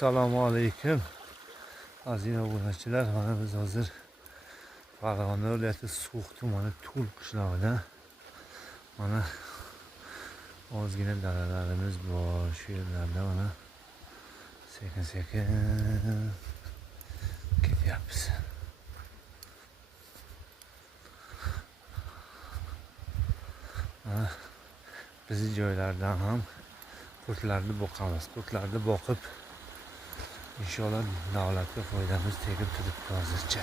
Assalomu alaykum aziz obunachilar. Mana biz hozir Farg'ona viloyati So'x tumani To'l qishlog'ida. Mana ozgina dalalarimiz bor. Shu yerlarda mana sekin-sekin ketyapmiz. Mana bizni joylardan ham qurtlarni boqamiz. Qurtlarni boqib inshaalloh davlatga foydamiz tegib turibdi hozircha.